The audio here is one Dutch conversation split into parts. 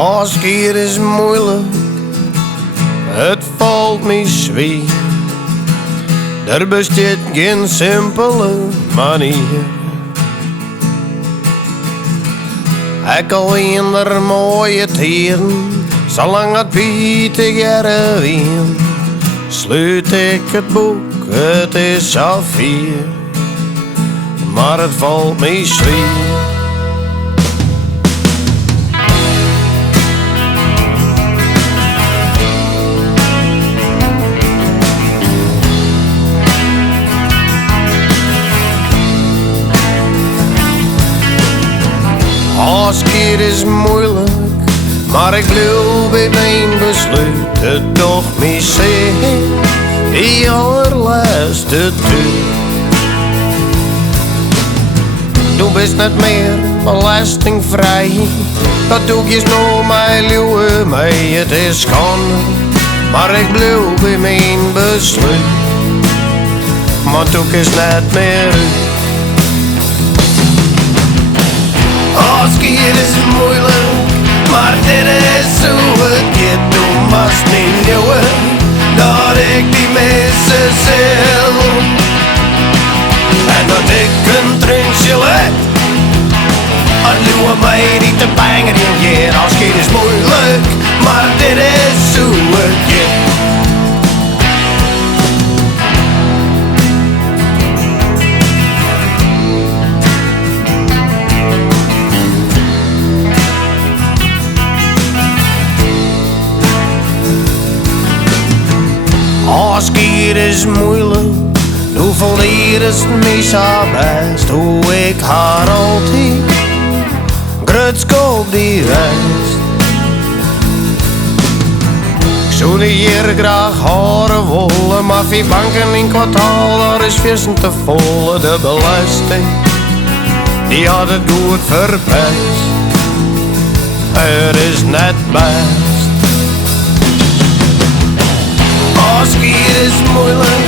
Afscheid is moeilijk, het valt me zwaar. Er bestaat geen simpele manier. Ik alleen er mooie tijden, zolang het Pieter jaren wien. Sluit ik het boek, het is al 4, maar het valt me zwaar. Afscheid is moeilijk, maar ik blijf bij mijn besluit. Het toch me zeer, die allerlaatste tuur. Du bist niet meer belastingvrij, dat doe je nog mijn lieve mee. Het is schande, maar ik blijf bij mijn besluit. Maar doe is niet meer uit. Afscheid is moeilijk, maar dit is hoe het gaat. Du moest niet nieuwen, dat ik die missen zal. En dat ik een drinkje let, het luwe mij niet te bangen in je. Afscheid is moeilijk, maar dit is hoe het gaat. Afscheid is moeilijk, hoeveel hier is het me zo best. Hoe ik haar altijd grutsk op die wijst. Ik zou hier graag horen willen, maar 4 banken in kwartaal, daar is vissen te vol. De belasting, die had het goed verpest. Het is net best. Afscheid is moeilijk,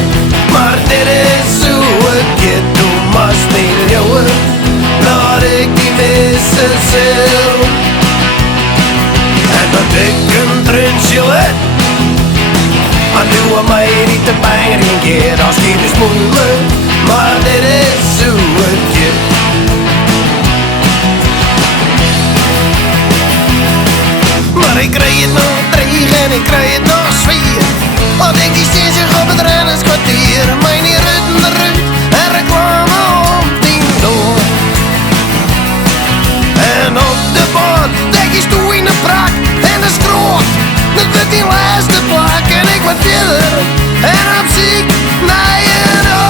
maar dit is hoe het gaat. Du moest niet nieuwen, dat ik die missen zal. En dat ik een drinkje let, maar doe mij niet te bangen in keer. Afscheid is moeilijk, maar dit is hoe het gaat. Maar ik krijg het nog 3 en ik krijg het nog 4. Want ik die steeds zich op het rennerskwartier. Mijn hier uit de ruit en reclame om 10 door. En op de baan denk je toe in de prak en de schroot. Dat wordt die laatste plak en ik word verder en op ziek naar je door.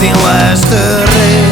Die laatste ring.